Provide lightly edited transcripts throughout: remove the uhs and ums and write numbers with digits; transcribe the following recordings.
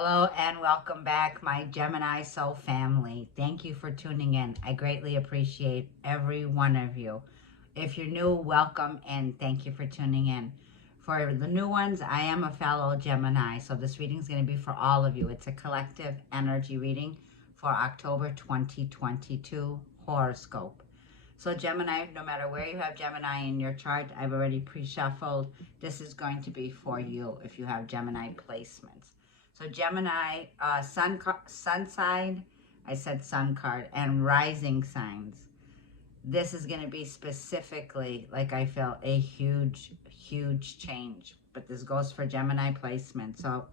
Hello and welcome back, my Gemini Soul family. Thank you for tuning in. I greatly appreciate every one of you. If you're new, welcome and thank you for tuning in. For the new ones, I am a fellow Gemini, so this reading is going to be for all of you. It's a collective energy reading for October 2022 horoscope. So Gemini, no matter where you have Gemini in your chart, I've already pre-shuffled. This is going to be for you if you have Gemini placements. So Gemini, sun sign, I said sun card, and rising signs. This is going to be specifically, like I feel, a huge, huge change. But this goes for Gemini placement. So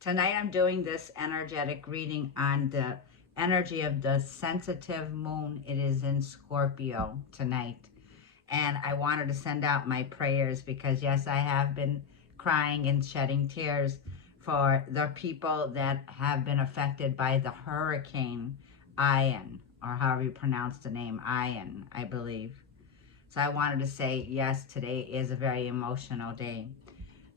tonight I'm doing this energetic reading on the energy of the sensitive moon. It is in Scorpio tonight. And I wanted to send out my prayers because, yes, I have been crying and shedding tears for the people that have been affected by the hurricane Ian, or however you pronounce the name, Ian, I believe. So I wanted to say, yes, today is a very emotional day.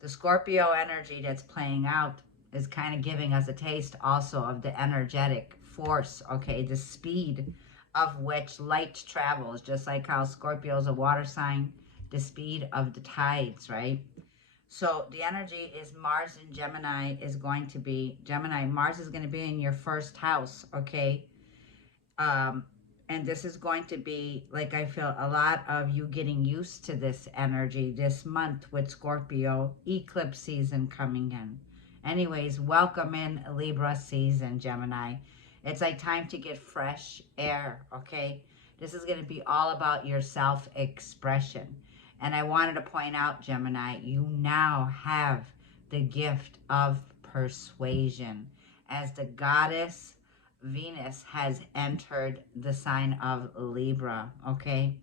The Scorpio energy that's playing out is kind of giving us a taste also of the energetic force, okay, the speed of which light travels, just like how Scorpio is a water sign, the speed of the tides, right? So the energy is Mars in Gemini is going to be, Mars is going to be in your first house, okay? And this is going to be, like I feel, a lot of you getting used to this energy this month with Scorpio eclipse season coming in. Anyways, welcome in Libra season, Gemini. It's like time to get fresh air, okay? This is going to be all about your self-expression. And I wanted to point out, Gemini, you now have the gift of persuasion. As the goddess Venus has entered the sign of Libra, okay?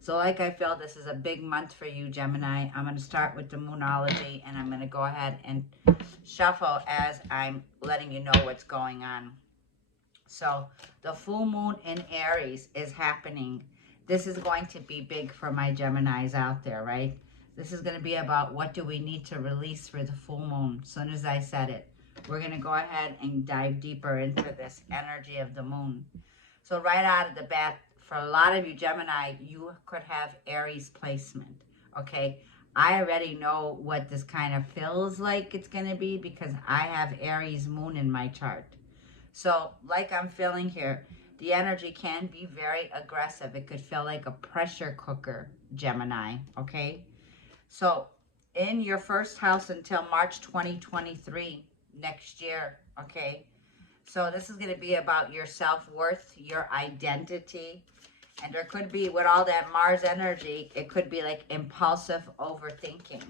So like I feel, this is a big month for you, Gemini. I'm going to start with the Moonology, and I'm going to go ahead and shuffle as I'm letting you know what's going on. So the full moon in Aries is happening. This is going to be big for my Geminis out there, right? This is going to be about what do we need to release for the full moon. As soon as I said it, we're going to go ahead and dive deeper into this energy of the moon. So right out of the bat, for a lot of you Gemini, you could have Aries placement, okay? I already know what this kind of feels like it's going to be because I have Aries moon in my chart. So like I'm feeling here, the energy can be very aggressive. It could feel like a pressure cooker, Gemini, okay? So in your first house until March 2023, next year, okay? So this is going to be about your self-worth, your identity. And there could be, with all that Mars energy, it could be like impulsive overthinking.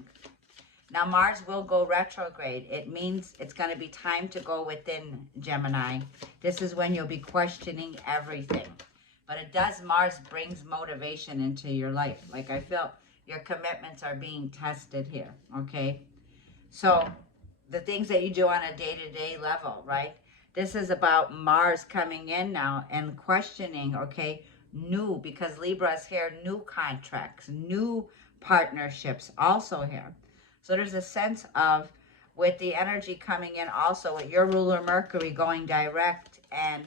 Now, Mars will go retrograde. It means it's going to be time to go within, Gemini. This is when you'll be questioning everything. But it does, Mars brings motivation into your life. Like I feel your commitments are being tested here, okay? So the things that you do on a day-to-day level, right? This is about Mars coming in now and questioning, okay, new, because Libra is here, new contracts, new partnerships also here. So there's a sense of, with the energy coming in also, with your ruler Mercury going direct, and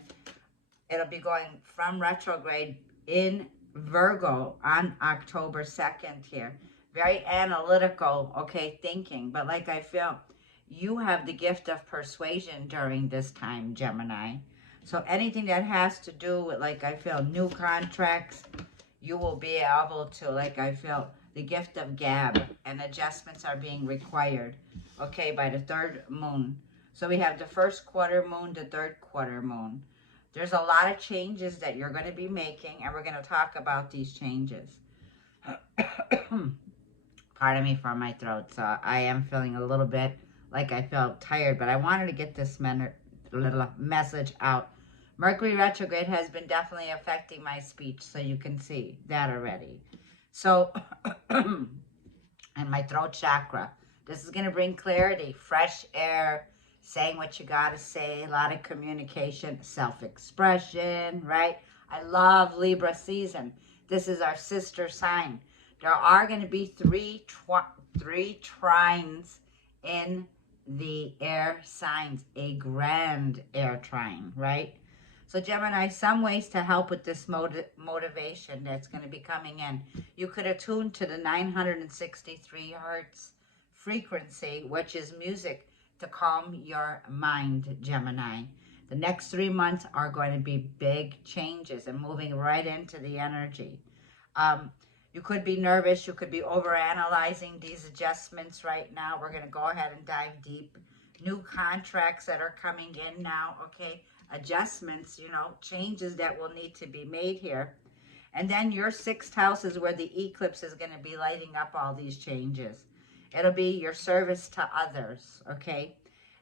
it'll be going from retrograde in Virgo on October 2nd here. Very analytical, okay, thinking. But like I feel, you have the gift of persuasion during this time, Gemini. So anything that has to do with, like I feel, new contracts, you will be able to, like I feel, the gift of gab, and adjustments are being required, okay, by the third moon. So we have the first quarter moon, the third quarter moon. There's a lot of changes that you're going to be making, and we're going to talk about these changes. Pardon me for my throat. So I am feeling a little bit like I felt tired, but I wanted to get this little message out. Mercury retrograde has been definitely affecting my speech, so you can see that already. So, and my throat chakra. This is going to bring clarity, fresh air, saying what you got to say, a lot of communication, self-expression, right? I love Libra season. This is our sister sign. There are going to be three trines in the air signs, a grand air trine, right? So Gemini, some ways to help with this motivation that's going to be coming in. You could attune to the 963 hertz frequency, which is music, to calm your mind, Gemini. The next 3 months are going to be big changes and moving right into the energy. Um, you could be nervous. You could be overanalyzing these adjustments right now. We're going to go ahead and dive deep. New contracts that are coming in now, okay? Adjustments, changes that will need to be made here. And then your sixth house is where the eclipse is going to be lighting up all these changes. It'll be your service to others, okay?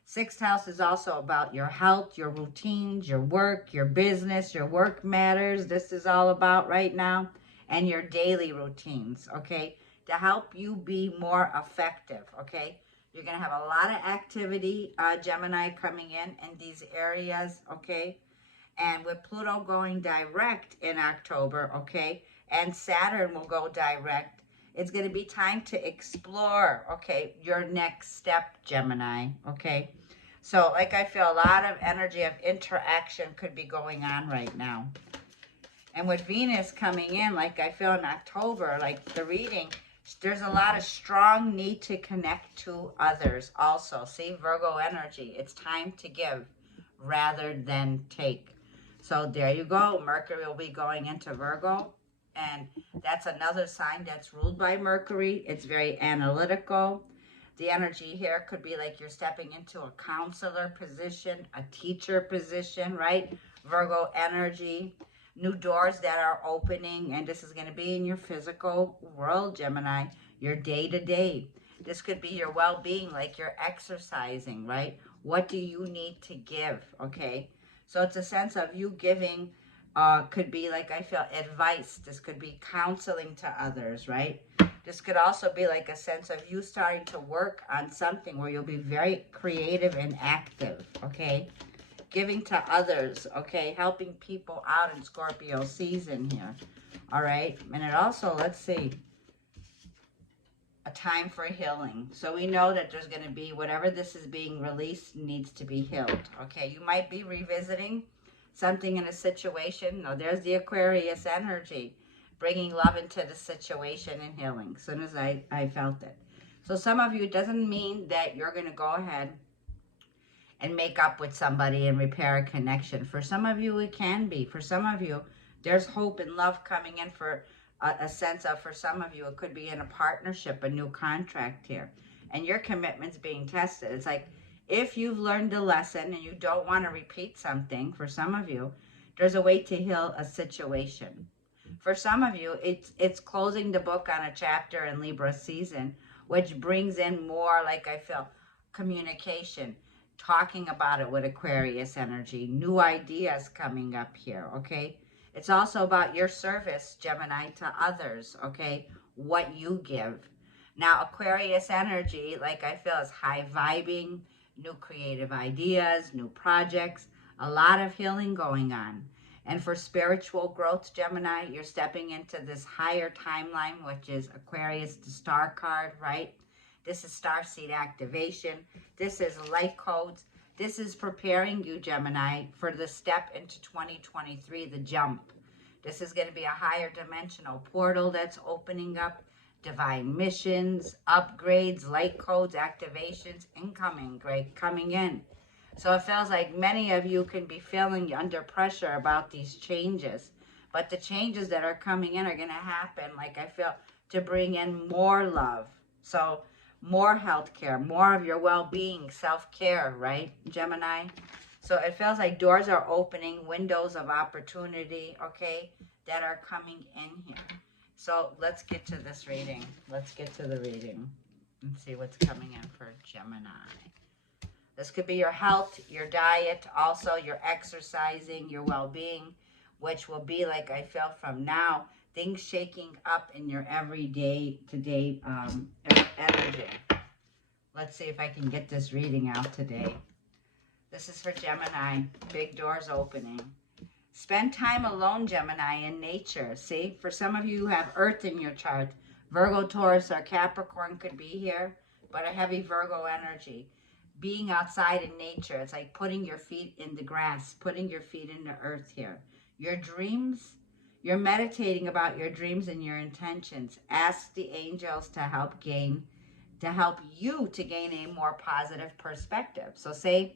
Sixth house is also about your health, your routines, your work, your business, your work matters. This is all about right now. And your daily routines, okay? To help you be more effective, okay? You're going to have a lot of activity, Gemini, coming in these areas, okay? And with Pluto going direct in October, okay, and Saturn will go direct, it's going to be time to explore, okay, your next step, Gemini, okay? So, like, I feel a lot of energy of interaction could be going on right now. And with Venus coming in, like I feel in October, like the reading, there's a lot of strong need to connect to others also. See, Virgo energy, it's time to give rather than take. So there you go. Mercury will be going into Virgo. And that's another sign that's ruled by Mercury. It's very analytical. The energy here could be like you're stepping into a counselor position, a teacher position, right? Virgo energy. New doors that are opening, and this is going to be in your physical world, Gemini, your day-to-day. This could be your well-being, like you're exercising, right? What do you need to give, okay? So it's a sense of you giving, could be like, I feel, advice. This could be counseling to others, right? This could also be like a sense of you starting to work on something where you'll be very creative and active, okay? Giving to others, okay? Helping people out in Scorpio season here, all right? And it also, let's see, a time for healing. So we know that there's going to be, whatever this is being released needs to be healed, okay? You might be revisiting something in a situation. No, there's the Aquarius energy, bringing love into the situation and healing, as soon as I felt it. So some of you, it doesn't mean that you're going to go ahead and make up with somebody and repair a connection. For some of you, it can be. For some of you, there's hope and love coming in for a sense of, for some of you, it could be in a partnership, a new contract here. And your commitment's being tested. It's like, if you've learned a lesson and you don't want to repeat something, for some of you, there's a way to heal a situation. For some of you, it's closing the book on a chapter in Libra season, which brings in more, like I feel, communication, talking about it with Aquarius energy, new ideas coming up here, okay? It's also about your service, Gemini, to others, okay? What you give. Now, Aquarius energy, like I feel, is high vibing, new creative ideas, new projects, a lot of healing going on. And for spiritual growth, Gemini, you're stepping into this higher timeline, which is Aquarius, the star card, right? This is starseed activation. This is light codes. This is preparing you, Gemini, for the step into 2023, the jump. This is going to be a higher dimensional portal that's opening up. Divine missions, upgrades, light codes, activations, incoming, right, coming in. So it feels like many of you can be feeling under pressure about these changes. But the changes that are coming in are going to happen, like I feel, to bring in more love. So more health care, more of your well-being, self-care, right, Gemini? So it feels like doors are opening, windows of opportunity, okay, that are coming in here. So let's get to this reading. Let's get to the reading and see what's coming in for Gemini. This could be your health, your diet, also your exercising, your well-being, which will be, like I feel from now, things shaking up in your everyday today energy. Let's see if I can get this reading out today. This is for Gemini. Big doors opening. Spend time alone, Gemini, in nature. See, for some of you who have Earth in your chart, Virgo, Taurus, or Capricorn could be here, but a heavy Virgo energy. being outside in nature. It's like putting your feet in the grass, putting your feet in the earth here. Your dreams, you're meditating about your dreams and your intentions. Ask the angels to help you to gain a more positive perspective. So say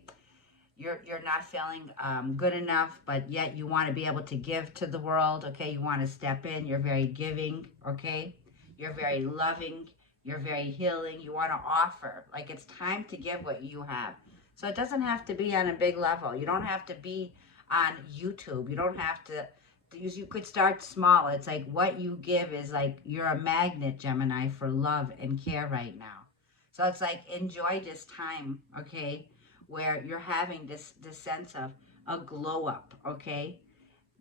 you're not feeling good enough, but yet you want to be able to give to the world. Okay, you want to step in. You're very giving. Okay, you're very loving. You're very healing. You want to offer. Like, it's time to give what you have. So it doesn't have to be on a big level. You don't have to be on YouTube. You don't have to. You could start small. It's like what you give is like you're a magnet, Gemini, for love and care right now. So it's like enjoy this time, okay, where you're having this sense of a glow up, okay?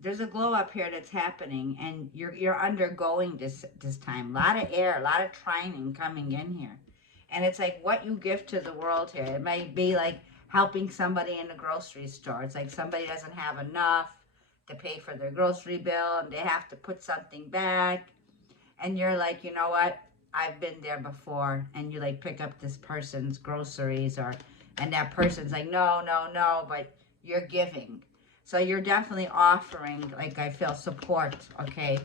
There's a glow up here that's happening, and you're undergoing this time. A lot of air, a lot of trining coming in here. And it's like what you give to the world here. It might be like helping somebody in the grocery store. It's like somebody doesn't have enough to pay for their grocery bill, and they have to put something back. And you're like, you know what? I've been there before. And you like pick up this person's groceries, and that person's like, no, no, no, but you're giving. So you're definitely offering, like, I feel support, okay?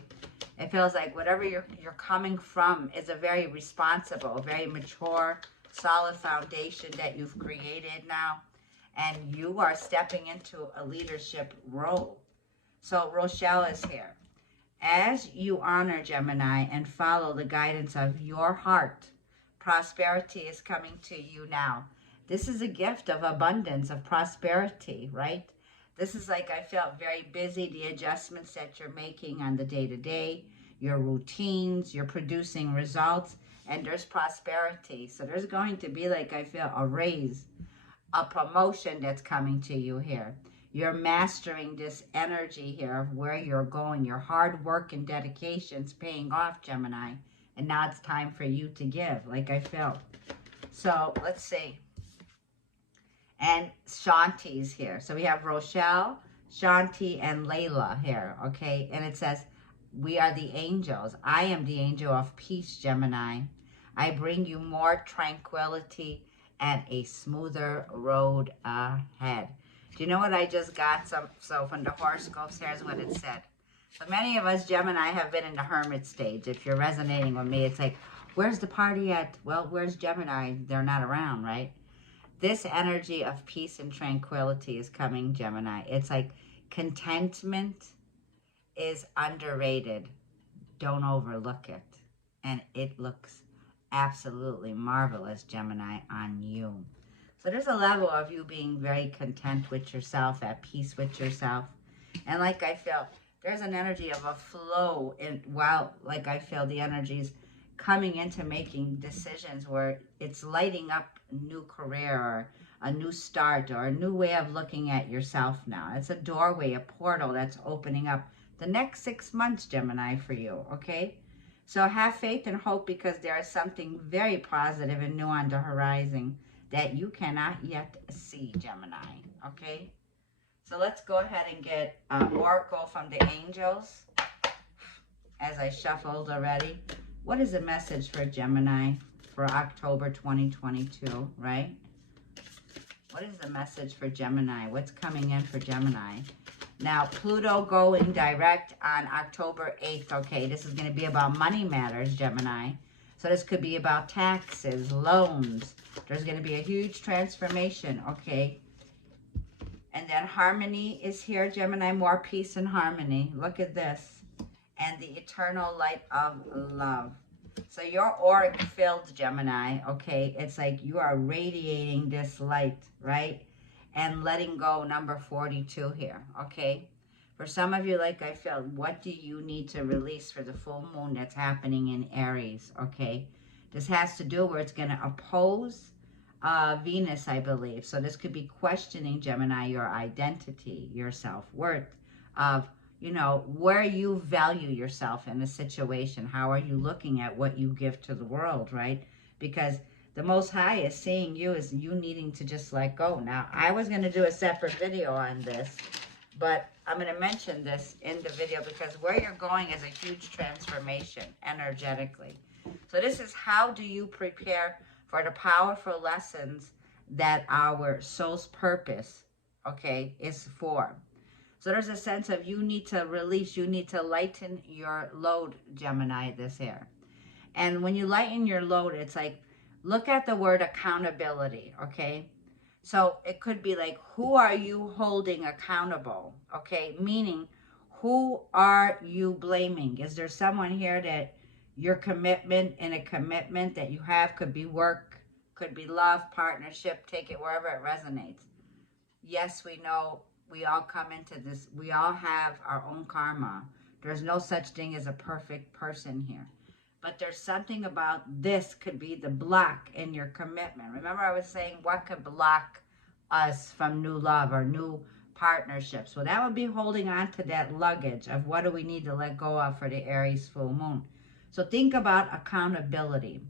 It feels like whatever you're coming from is a very responsible, very mature, solid foundation that you've created now. And you are stepping into a leadership role. So Rochelle is here. As you honor Gemini and follow the guidance of your heart, prosperity is coming to you now. This is a gift of abundance, of prosperity, right? This is like, I felt very busy, the adjustments that you're making on the day-to-day, your routines, you're producing results, and there's prosperity. So there's going to be, like, I feel a raise, a promotion that's coming to you here. You're mastering this energy here of where you're going. Your hard work and dedication's paying off, Gemini. And now it's time for you to give, like I felt. So let's see. And Shanti's here. So we have Rochelle, Shanti, and Layla here, okay? And it says, we are the angels. I am the angel of peace, Gemini. I bring you more tranquility and a smoother road ahead. Do you know what I just got? So from the horoscopes, here's what it said. So many of us, Gemini, have been in the hermit stage. If you're resonating with me, it's like, where's the party at? Well, where's Gemini? They're not around, right? This energy of peace and tranquility is coming, Gemini. It's like contentment is underrated. Don't overlook it. And it looks absolutely marvelous, Gemini, on you. So there's a level of you being very content with yourself, at peace with yourself. And like I feel, there's an energy of a flow. And while, like I feel, the energy's coming into making decisions where it's lighting up a new career or a new start or a new way of looking at yourself now. It's a doorway, a portal that's opening up the next 6 months, Gemini, for you, okay? So have faith and hope, because there is something very positive and new on the horizon that you cannot yet see, Gemini, okay? So let's go ahead and get Oracle from the angels as I shuffled already. What is the message for Gemini for October 2022, right? What is the message for Gemini? What's coming in for Gemini? Now, Pluto going direct on October 8th. Okay, this is going to be about money matters, Gemini. So this could be about taxes, loans. There's going to be a huge transformation, okay? And then harmony is here, Gemini. More peace and harmony. Look at this. And the eternal light of love. So you're auric filled, Gemini, okay? It's like you are radiating this light, right? And letting go, number 42 here, okay? For some of you, like I feel, what do you need to release for the full moon that's happening in Aries, okay? This has to do where it's going to oppose Venus, I believe. So this could be questioning, Gemini, your identity, your self-worth, of, you know, where you value yourself in a situation. How are you looking at what you give to the world, right? Because the Most High is seeing you as you needing to just let go. Now, I was going to do a separate video on this, but I'm going to mention this in the video because where you're going is a huge transformation energetically. So this is, how do you prepare for the powerful lessons that our soul's purpose, okay, is for. So there's a sense of you need to release, you need to lighten your load, Gemini, this here. And when you lighten your load, it's like, look at the word accountability, okay? So it could be like, who are you holding accountable, okay? Meaning, who are you blaming? Is there someone here that your commitment and a commitment that you have could be work, could be love, partnership, take it wherever it resonates. Yes, we know we all come into this, we all have our own karma. There's no such thing as a perfect person here. But there's something about this could be the block in your commitment. Remember I was saying what could block us from new love or new partnerships? Well, that would be holding on to that luggage of what do we need to let go of for the Aries full moon. So think about accountability.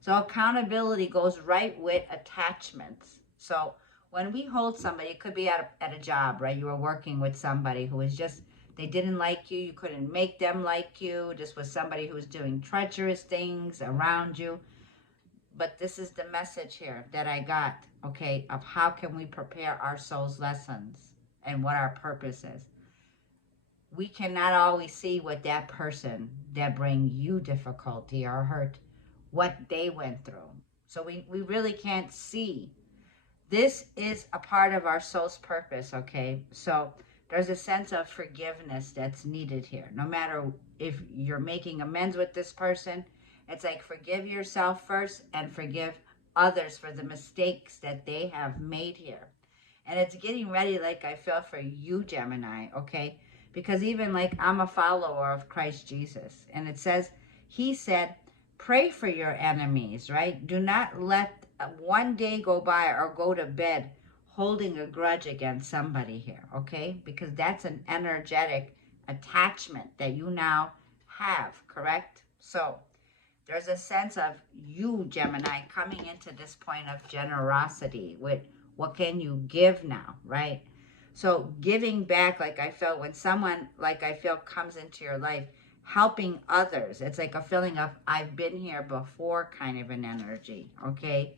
So accountability goes right with attachments. So when we hold somebody, it could be at a job, right? You were working with somebody who was just, they didn't like you. You couldn't make them like you. This was somebody who was doing treacherous things around you. But this is the message here that I got, okay, of how can we prepare our soul's lessons and what our purpose is. We cannot always see what that person that bring you difficulty or hurt, what they went through. So we really can't see. This is a part of our soul's purpose, okay? So there's a sense of forgiveness that's needed here. No matter if you're making amends with this person, it's like forgive yourself first and forgive others for the mistakes that they have made here. And it's getting ready, like I feel for you, Gemini, okay? Because even like I'm a follower of Christ Jesus. And it says, he said, pray for your enemies, right? Do not let one day go by or go to bed holding a grudge against somebody here, okay? Because that's an energetic attachment that you now have, correct? So there's a sense of you, Gemini, coming into this point of generosity with what can you give now, right? So giving back, like I felt when someone, like I feel, comes into your life, helping others. It's like a feeling of I've been here before kind of an energy, okay?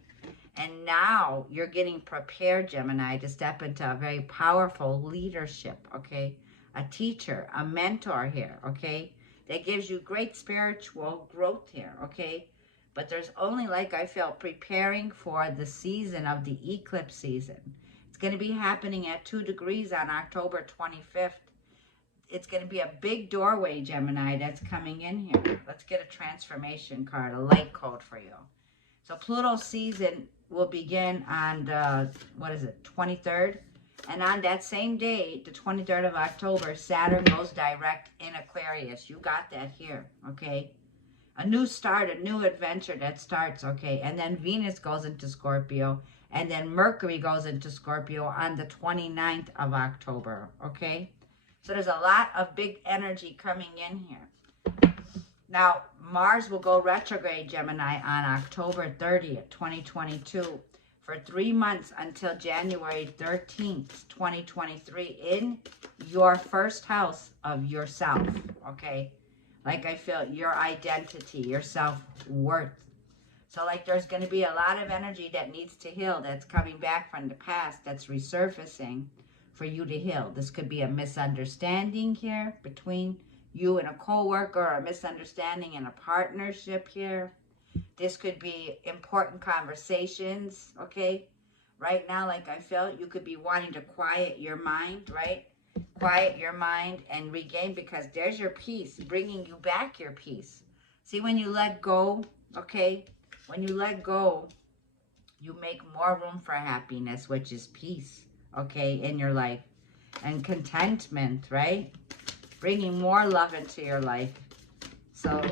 And now you're getting prepared, Gemini, to step into a very powerful leadership, okay? A teacher, a mentor here, okay? That gives you great spiritual growth here, okay? But there's only, like I felt, preparing for the season of the eclipse season. It's going to be happening at 2 degrees on October 25th. It's going to be a big doorway, Gemini, that's coming in here. Let's get a transformation card, a light code for you. So Pluto season will begin on the, 23rd? And on that same day, the 23rd of October, Saturn goes direct in Aquarius. You got that here, okay? A new start, a new adventure that starts, okay? And then Venus goes into Scorpio. And then Mercury goes into Scorpio on the 29th of October, okay? So there's a lot of big energy coming in here. Now, Mars will go retrograde, Gemini, on October 30th, 2022 for 3 months until January 13th, 2023 in your first house of yourself, okay? Like I feel your identity, your self-worth. So like there's going to be a lot of energy that needs to heal, that's coming back from the past, that's resurfacing for you to heal. This could be a misunderstanding here between you and a co-worker, or a misunderstanding in a partnership here. This could be important conversations, okay? Right now, like I felt, you could be wanting to quiet your mind, right? Quiet your mind and regain, because there's your peace, bringing you back your peace. See, when you let go, okay? When you let go, you make more room for happiness, which is peace, okay, in your life. And contentment, right? Bringing more love into your life. So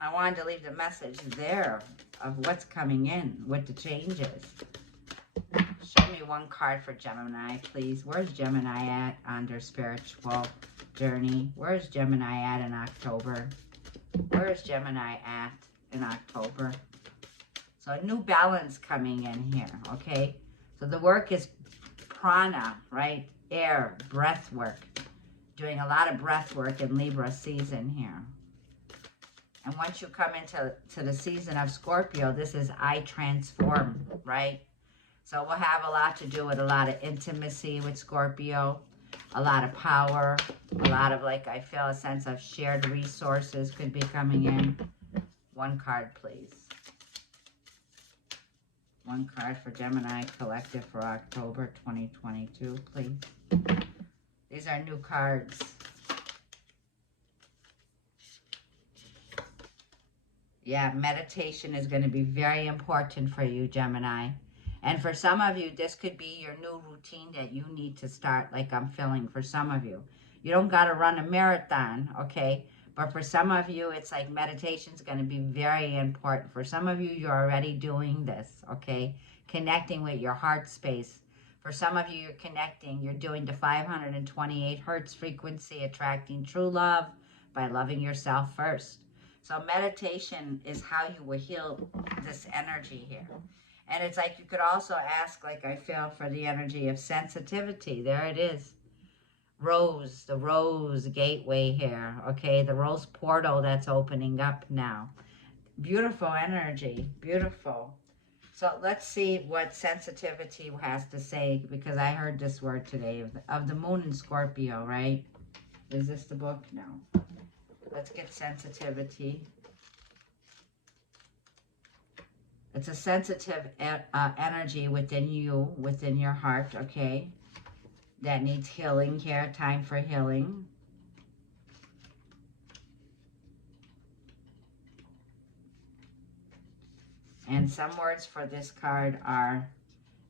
I wanted to leave the message there of what's coming in with the changes. Show me one card for Gemini, please. Where's Gemini at on their spiritual journey? Where's Gemini at in October? Where's Gemini at in October? So a new balance coming in here, okay? So the work is prana, right? Air, breath work. Doing a lot of breath work in Libra season here. And once you come into the season of Scorpio, this is I transform, right? So we'll have a lot to do with a lot of intimacy with Scorpio, a lot of power, a lot of, like, I feel a sense of shared resources could be coming in. One card, please. One card for Gemini Collective for October 2022, please. These are new cards. Yeah, meditation is going to be very important for you, Gemini. And for some of you, this could be your new routine that you need to start, like I'm feeling for some of you. You don't got to run a marathon, okay? But for some of you, it's like meditation is going to be very important. For some of you, you're already doing this, okay? Connecting with your heart space. For some of you, you're connecting. You're doing the 528 hertz frequency, attracting true love by loving yourself first. So meditation is how you will heal this energy here. And it's like you could also ask, like I feel, for the energy of sensitivity. There it is. Rose, the rose gateway here, okay? The rose portal that's opening up now. Beautiful energy, beautiful. So let's see what sensitivity has to say, because I heard this word today, of the moon in Scorpio, right? Is this the book? No. Let's get sensitivity. It's a sensitive energy within you, within your heart, okay? That needs healing here, time for healing. And some words for this card are,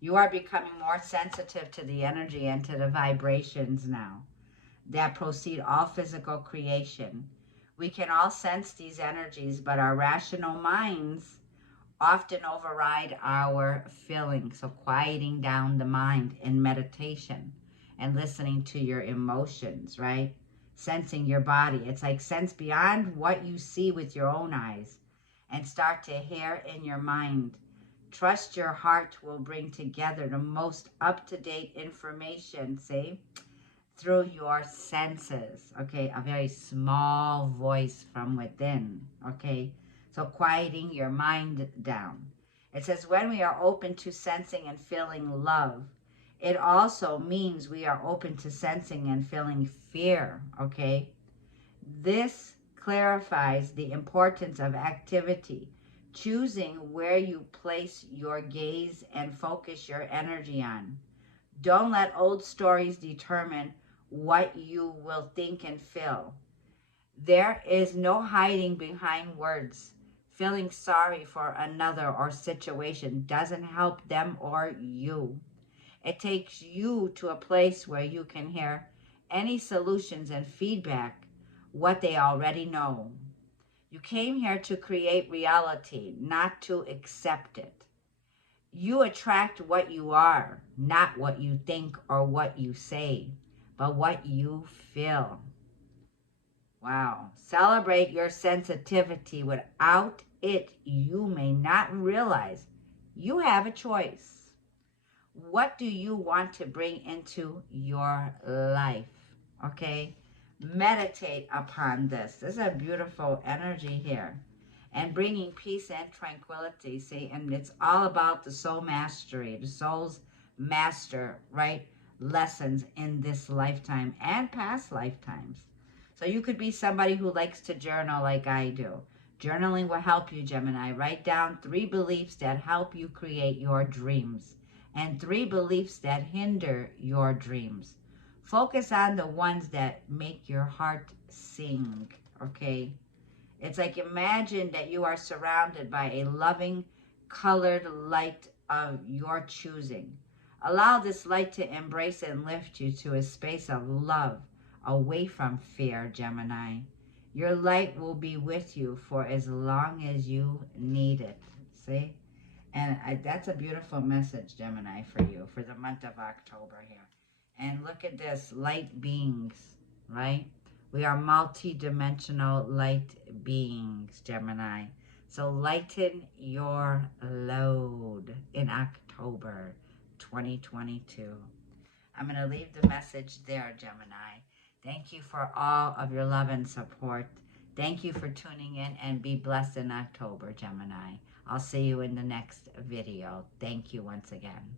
you are becoming more sensitive to the energy and to the vibrations now that proceed all physical creation. We can all sense these energies, but our rational minds often override our feelings. So quieting down the mind in meditation and listening to your emotions, right? Sensing your body. It's like sense beyond what you see with your own eyes and start to hear in your mind. Trust your heart will bring together the most up-to-date information, see, through your senses, okay? A very small voice from within, okay? So quieting your mind down. It says when we are open to sensing and feeling love, it also means we are open to sensing and feeling fear, okay? This clarifies the importance of activity, choosing where you place your gaze and focus your energy on. Don't let old stories determine what you will think and feel. There is no hiding behind words. Feeling sorry for another or situation doesn't help them or you. It takes you to a place where you can hear any solutions and feedback, what they already know. You came here to create reality, not to accept it. You attract what you are, not what you think or what you say, but what you feel. Wow. Celebrate your sensitivity. Without it, you may not realize you have a choice. What do you want to bring into your life? Okay? Meditate upon this. This is a beautiful energy here. And bringing peace and tranquility, see? And it's all about the soul mastery, the soul's master, right? Lessons in this lifetime and past lifetimes. So you could be somebody who likes to journal like I do. Journaling will help you, Gemini. Write down 3 beliefs that help you create your dreams and 3 beliefs that hinder your dreams. Focus on the ones that make your heart sing, okay? It's like imagine that you are surrounded by a loving, colored light of your choosing. Allow this light to embrace and lift you to a space of love, away from fear, Gemini. Your light will be with you for as long as you need it. See? And that's a beautiful message, Gemini, for you, for the month of October here. And look at this, light beings, right? We are multi-dimensional light beings, Gemini. So lighten your load in October 2022. I'm going to leave the message there, Gemini. Thank you for all of your love and support. Thank you for tuning in, and be blessed in October, Gemini. I'll see you in the next video. Thank you once again.